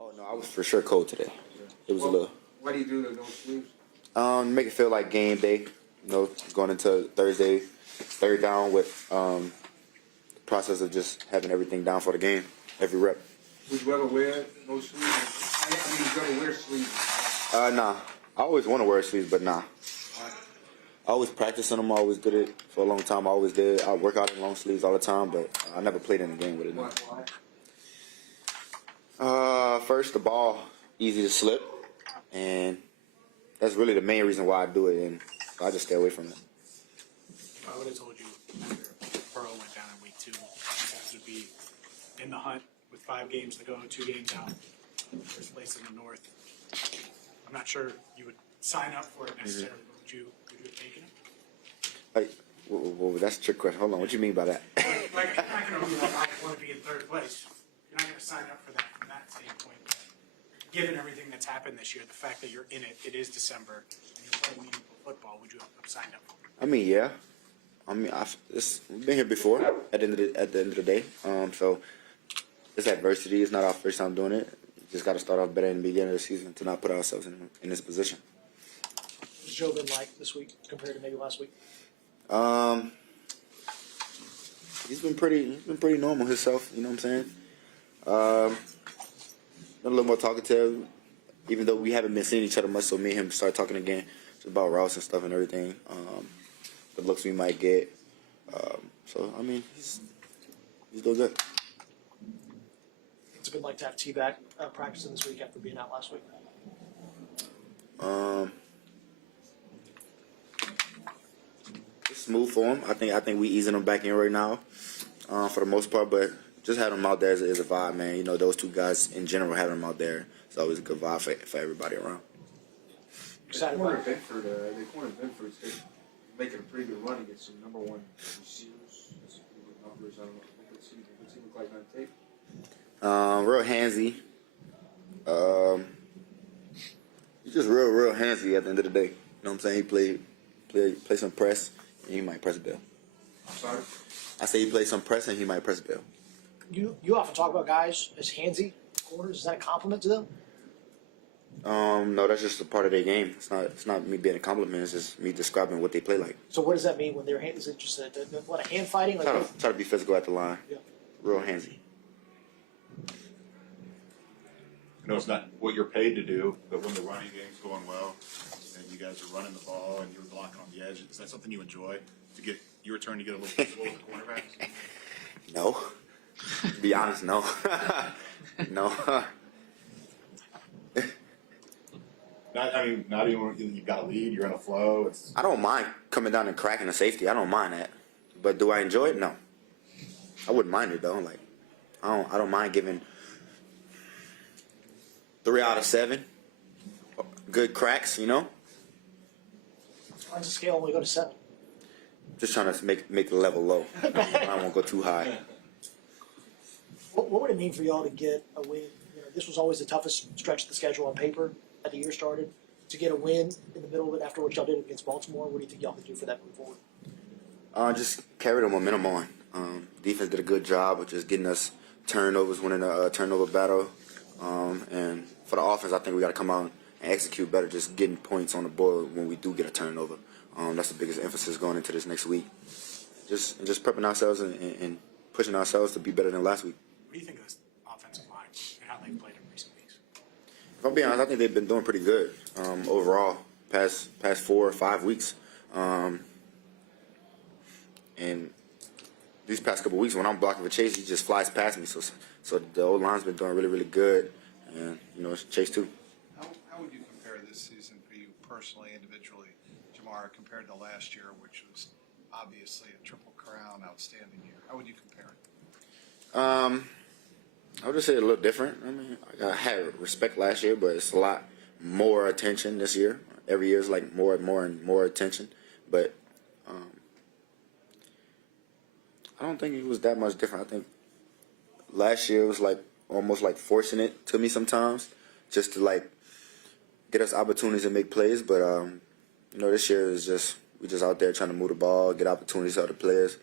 Oh no, I was for sure cold today. It was a little. Why do you do the no sleeves? Make it feel like game day. Going into Thursday, third down with the process of just having everything down for the game, every rep. Would you ever wear no sleeves? I mean, you ever wear sleeves? Nah. I always want to wear sleeves, but nah. I always practiced in them. I always did it for a long time. I always did. I work out in long sleeves all the time, but I never played in a game with it. No. Why? First, the ball easy to slip, and that's really the main reason why I do it, and I just stay away from it. I would have told you after Burrow went down in week 2, you guys would be in the hunt with 5 games to go, 2 games out, first place in the North. I'm not sure you would sign up for it necessarily, but would you have taken it? Like, well, that's a trick question. Hold on, what do you mean by that? Like, you're not going to be like, I want to be in 3rd place. You're not going to sign up for that from that standpoint. But given everything that's happened this year, the fact that you're in it, it is December, and you're playing meaningful football, would you have signed up for it? I mean, yeah. We've been here before at the end of the day. So it's adversity. It's not our first time doing it. Just got to start off better in the beginning of the season to not put ourselves in this position. What's Joe been like this week compared to maybe last week? He's been pretty normal himself. You know what I'm saying? Been a little more talkative, even though we haven't been seeing each other much. So me and him start talking again just about routes and stuff and everything. The looks we might get. So I mean, he's doing good. What's it been like to have T back practicing this week after being out last week? It's smooth for him. I think we easing him back in right now, for the most part. But just having him out there is a vibe, man. You know, those two guys in general, having them out there, it's always a good vibe for everybody around. Excited They cornered about it. Bedford. Making a pretty good run against some number 1 receivers. Numbers, I don't know. What's he look like on tape? Real handsy. He's just real handsy at the end of the day. You know what I'm saying? He play some press, and he might press a bill. I'm sorry? I say he plays some press, and he might press a bill. You often talk about guys as handsy corners. Is that a compliment to them? No, that's just a part of their game. It's not me being a compliment. It's just me describing what they play like. So what does that mean when they're handsy? Is it just a lot of hand fighting? Like Try to be physical at the line. Yeah. Real handsy. I know it's not what you're paid to do, but when the running game's going well and you guys are running the ball and you're blocking on the edge, is that something you enjoy, to get your turn to get a little physical with the cornerbacks? No. To be honest, no. No. Not even when you've got a lead, you're in a flow. I don't mind coming down and cracking a safety. I don't mind that. But do I enjoy it? No. I wouldn't mind it though. Like, I don't mind giving 3 out of 7 good cracks. You know. on the scale when we go to 7? Just trying to make the level low. I won't go too high. What would it mean for y'all to get a win? You know, this was always the toughest stretch of the schedule on paper at the year started. To get a win in the middle of it after what y'all did against Baltimore, what do you think y'all can do for that moving forward? Just carry the momentum on. Defense did a good job of just getting us turnovers, winning a turnover battle. And for the offense, I think we got to come out and execute better, just getting points on the board when we do get a turnover. That's the biggest emphasis going into this next week. Just prepping ourselves and pushing ourselves to be better than last week. What do you think of this offensive line and how they've played in recent weeks? If I'm being honest, I think they've been doing pretty good overall past 4 or 5 weeks. And these past couple weeks, when I'm blocking for Chase, he just flies past me. So the old line's been doing really good, and it's Chase too. How would you compare this season for you personally, individually, Jamar, compared to last year, which was obviously a Triple Crown outstanding year? How would you compare it? I would just say a little different. I mean, I had respect last year, but it's a lot more attention this year. Every year is like more and more attention. But I don't think it was that much different. I think last year was like almost like forcing it to me sometimes, just to like get us opportunities and make plays. But this year is we just out there trying to move the ball, get opportunities to other players,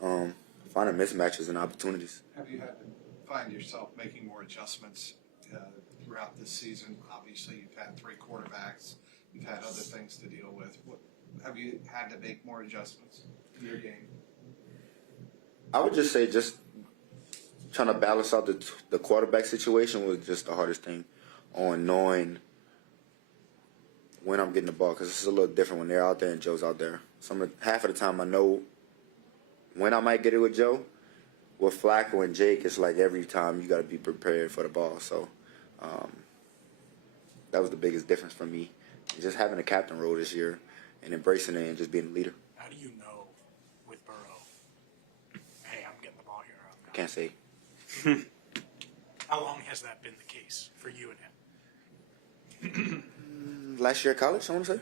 finding mismatches and opportunities. Have you had to find yourself making more adjustments throughout this season? Obviously, you've had 3 quarterbacks. You've had other things to deal with. Have you had to make more adjustments in your game? I would just say just trying to balance out the quarterback situation was just the hardest thing on knowing when I'm getting the ball, because it's a little different when they're out there and Joe's out there. Half of the time I know when I might get it with Joe. With Flacco and Jake, it's like every time you got to be prepared for the ball. So that was the biggest difference for me. Just having a captain role this year and embracing it and just being a leader. How do you know with Burrow, hey, I'm getting the ball here, or I'm not? Can't say. How long has that been the case for you and him? Last year at college, I want to say.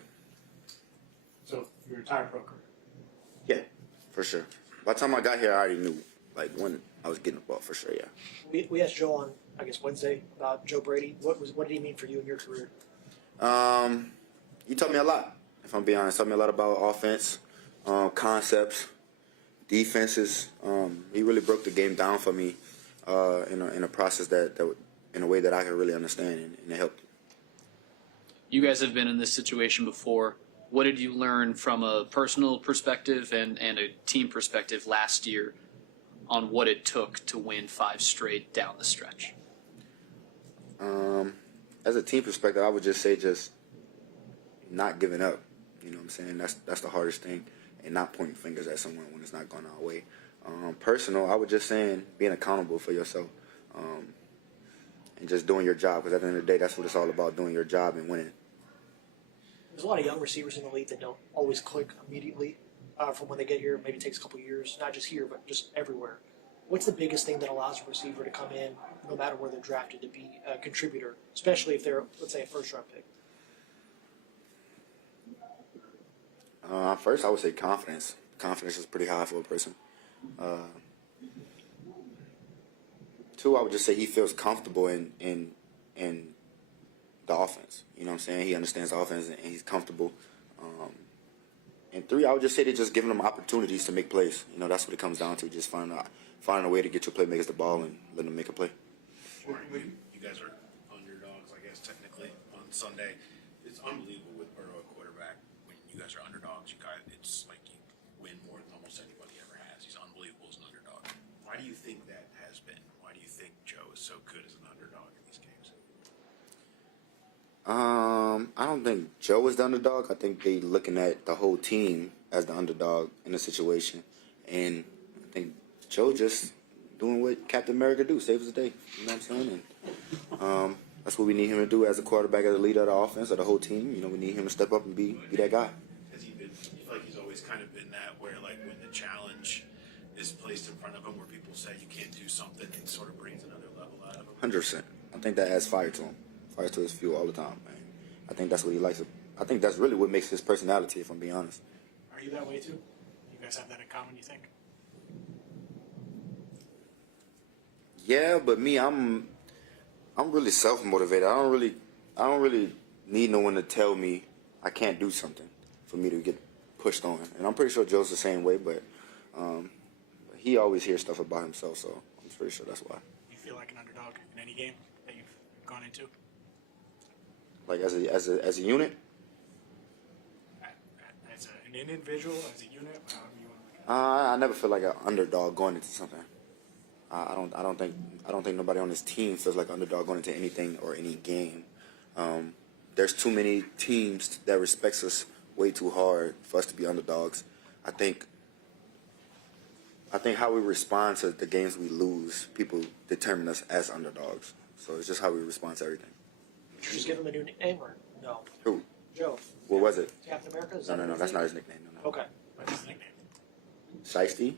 So your entire pro career. Yeah, for sure. By the time I got here, I already knew, like, when I was getting the ball, for sure, yeah. We asked Joe on, I guess, Wednesday about Joe Brady. What did he mean for you in your career? He taught me a lot, if I'm being honest. Taught me a lot about offense, concepts, defenses. He really broke the game down for me in a process that in a way that I could really understand, and it helped. You guys have been in this situation before. What did you learn from a personal perspective and a team perspective last year on what it took to win 5 straight down the stretch? As a team perspective, I would just say just not giving up. You know what I'm saying? That's the hardest thing, and not pointing fingers at someone when it's not going our way. Personal, I would just saying being accountable for yourself and just doing your job, because at the end of the day, that's what it's all about, doing your job and winning. There's a lot of young receivers in the league that don't always click immediately from when they get here. Maybe it takes a couple years, not just here, but just everywhere. What's the biggest thing that allows a receiver to come in, no matter where they're drafted, to be a contributor, especially if they're, let's say, a first-round pick? First, I would say confidence. Confidence is pretty high for a person. 2, I would just say he feels comfortable in the offense. You know what I'm saying? He understands the offense and he's comfortable. And 3, I would just say they're just giving them opportunities to make plays. You know, that's what it comes down to, just finding a way to get your playmakers the ball and letting them make a play. You guys are underdogs, I guess, technically, on Sunday. It's unbelievable with Burrow at quarterback. When you guys are underdogs, it's like you win more than almost anybody ever has. He's unbelievable as an underdog. Why do you think that has been? Why do you think Joe is so good as an underdog in these games? I don't think Joe is the underdog. I think they looking at the whole team as the underdog in the situation. And I think Joe just doing what Captain America do, saves the day. You know what I'm saying? And that's what we need him to do as a quarterback, as a leader of the offense, of the whole team. You know, we need him to step up and be that guy. Has he been, you feel like he's always kind of been that, where like when the challenge is placed in front of him, where people say you can't do something, it sort of brings another level out of him? 100%. I think that adds fire to him. Fire to his fuel all the time, man. I think that's what he likes. I think that's really what makes his personality, if I'm being honest. Are you that way too? You guys have that in common, you think? Yeah, but me, I'm really self-motivated. I don't really need no one to tell me I can't do something for me to get pushed on. And I'm pretty sure Joe's the same way, but he always hears stuff about himself, so I'm pretty sure that's why. You feel like an underdog in any game that you've gone into? Like as a unit, As an individual, as a unit, however you want to look at it. I never feel like an underdog going into something. I don't think nobody on this team feels like an underdog going into anything or any game. There's too many teams that respects us way too hard for us to be underdogs. I think how we respond to the games we lose, people determine us as underdogs. So it's just how we respond to everything. Did you just give him a new nickname or no? Who? Joe. What was it? Captain America? Is No, that no, his that's name? not his nickname. No. Okay. What's his nickname? Shiesty.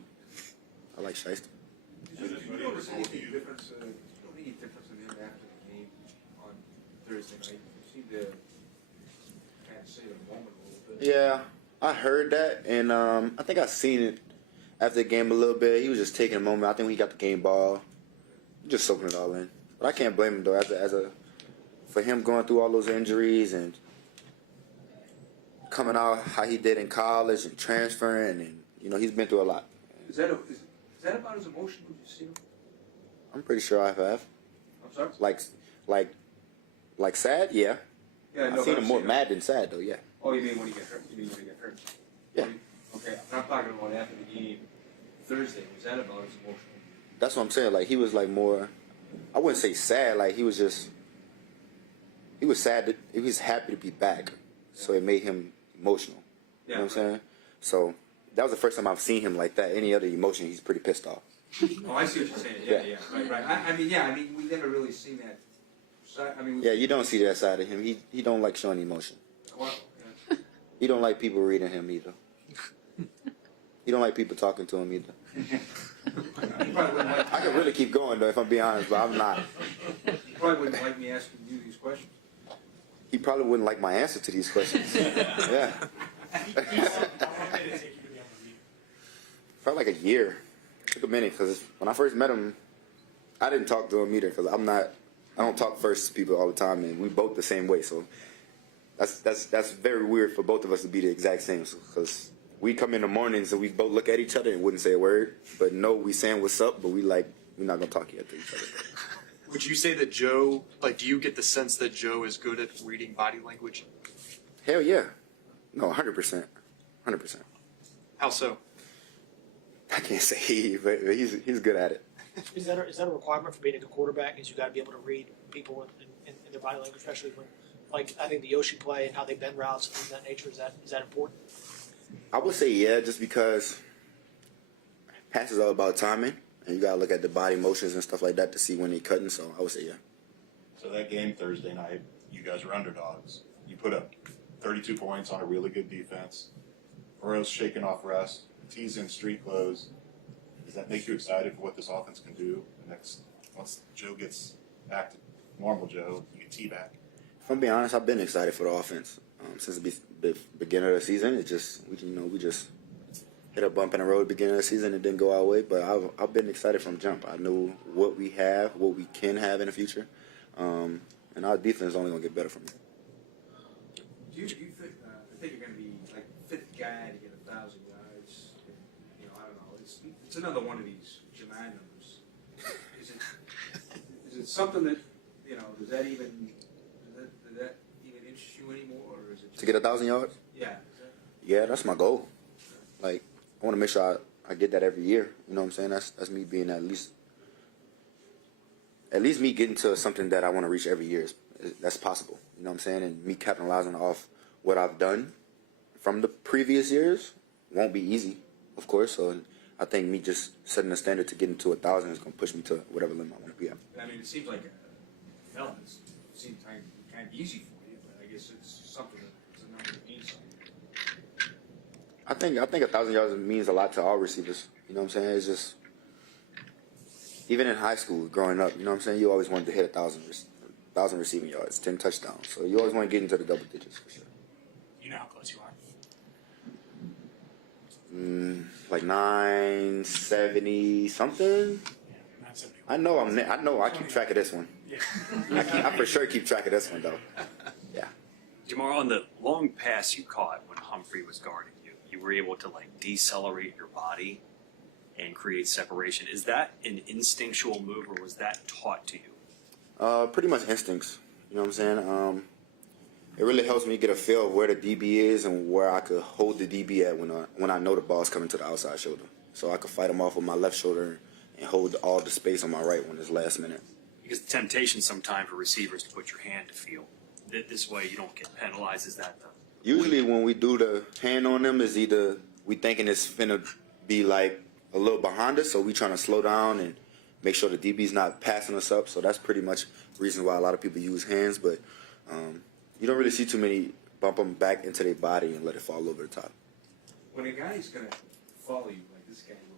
I like Shiesty. Did you notice any difference in him after the game on Thursday night? You seemed to kind of save a moment a little bit. Yeah, I heard that, and I think I seen it after the game a little bit. He was just taking a moment. I think when he got the game ball, just soaking it all in. But I can't blame him though. For him going through all those injuries and coming out how he did in college and transferring, and he's been through a lot. Is that about as emotional as you see him? I'm pretty sure I have. I'm sorry? Like Like sad, yeah. Yeah, I've seen him more mad than sad though. Yeah. Oh, you mean when he get hurt? You mean when he get hurt? Yeah. Okay, I'm talking about after the game Thursday. Was that about his emotional? That's what I'm saying. Like he was like more. I wouldn't say sad. Like he was just. He was sad. He was happy to be back, so it made him emotional. You know what I'm saying? So that was the first time I've seen him like that. Any other emotion, he's pretty pissed off. Oh, I see what you're saying. Yeah. Right. I mean, we never really seen that. I mean, Yeah, you don't see that side of him. He don't like showing emotion. Well, He don't like people reading him either. He don't like people talking to him either. he probably wouldn't like. I could really keep going though if I'm being honest, but I'm not. He probably wouldn't like me asking you these questions. He probably wouldn't like my answer to these questions. Yeah. Probably like a year. Took a minute because when I first met him, I didn't talk to him either because I don't talk first to people all the time, and we both the same way. So that's very weird for both of us to be the exact same. Because we come in the mornings and we both look at each other and wouldn't say a word, but no, we saying what's up, but we're not gonna talk yet to each other. Would you say that Joe, like, do you get the sense that Joe is good at reading body language? Hell yeah, no, 100%, 100%. How so? I can't say he, but he's good at it. Is that a requirement for being a good quarterback? Is you got to be able to read people in their body language, especially when, like, I think the Yoshi play and how they bend routes and things of that nature. Is that important? I would say yeah, just because passes are about timing, and you gotta look at the body motions and stuff like that to see when they're cutting. So I would say yeah. So that game Thursday night, you guys were underdogs. You put up 32 points on a really good defense. Burrow's shaking off rust. T's in street clothes. Does that make you excited for what this offense can do once Joe gets back to normal Joe, you get T back? If I'm being honest, I've been excited for the offense since the beginning of the season. It just we just hit a bump in the road at the beginning of the season. It didn't go our way, but I've been excited from jump. I knew what we have, what we can have in the future, and our defense is only gonna get better from here. Do you think you're going to be like fifth guy to get 1,000 yards? And, I don't know. It's another one of these Jemai numbers. Is it something that does that even interest you anymore, or is it just, To get 1,000 yards? Yeah. Yeah, that's my goal. Like I want to make sure I get that every year. You know what I'm saying? That's me being at least me getting to something that I want to reach every year. That's possible. You know what I'm saying? And me capitalizing off what I've done from the previous years won't be easy, of course. So I think me just setting the standard to getting to 1,000 is going to push me to whatever limit I want to be at. I mean, it seems like it seems kind of easy for you, but I guess it's something that's a number that means something. I think 1,000 yards means a lot to all receivers. You know what I'm saying? It's just even in high school, growing up, you know what I'm saying? You always wanted to hit 1,000 receiving yards, 10 touchdowns. So you always want to get into the double digits for sure. You know how close you are. Like 970 something. Not 71. I know. I keep track of this one. Yeah. I for sure keep track of this one though. Yeah. Jamar, on the long pass you caught when Humphrey was guarding you, you were able to like decelerate your body and create separation. Is that an instinctual move, or was that taught to you? Pretty much instincts. You know what I'm saying? It really helps me get a feel of where the DB is and where I could hold the DB at when I know the ball's coming to the outside shoulder. So I could fight him off with my left shoulder and hold all the space on my right when it's last minute. Because the temptation sometimes for receivers to put your hand to feel. This way you don't get penalized. Is that the Usually when we do the hand on them is either we thinking it's finna be like a little behind us, so we trying to slow down and make sure the DB's not passing us up. So that's pretty much the reason why a lot of people use hands, but you don't really see too many bump them back into their body and let it fall over the top. When a guy's going to follow you like this guy will,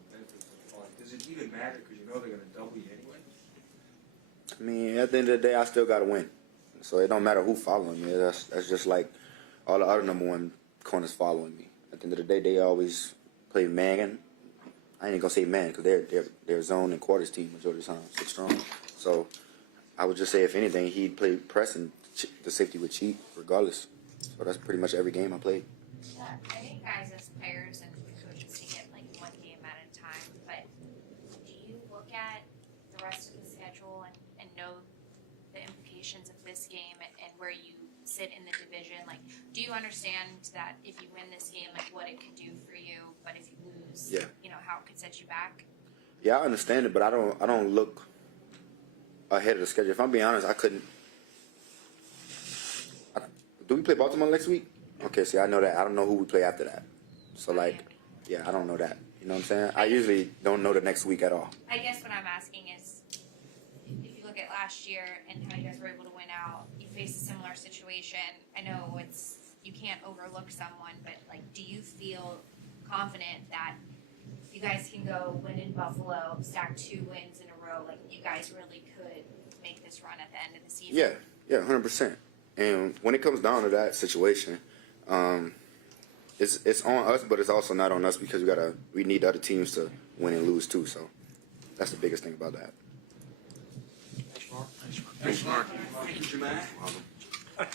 does it even matter because you know they're going to double you anyway? I mean, at the end of the day, I still got to win. So it don't matter who following me. That's just like all the other number one corners following me. At the end of the day, they always play man. I ain't gonna say man because they're zone and quarters team majority of the time, so strong. So I would just say if anything, he'd play press and the safety would cheat regardless. So that's pretty much every game I played. Yeah, I think guys as players and coaches take it like one game at a time, but do you look at the rest of the schedule and know the implications implications of this game and where you sit in the division? Like, do you understand that if you win this game, like what it could do for you, but if you lose, Yeah. you know, how it could set you back? Yeah, I understand it, but I don't look ahead of the schedule. If I'm being honest, I couldn't. Do we play Baltimore next week? Okay, see, I know that. I don't know who we play after that. So, like, yeah, I don't know that. You know what I'm saying? I usually don't know the next week at all. I guess what I'm asking is, if you look at last year and how you guys were able to win out, you faced a similar situation. I know you can't overlook someone, but like, do you feel confident that you guys can go win in Buffalo, stack 2 wins in a row? Like, you guys really could make this run at the end of the season. Yeah, 100%. And when it comes down to that situation, it's on us, but it's also not on us because we need other teams to win and lose too. So that's the biggest thing about that. Thanks, Mark. Thanks, Mark. Jamal.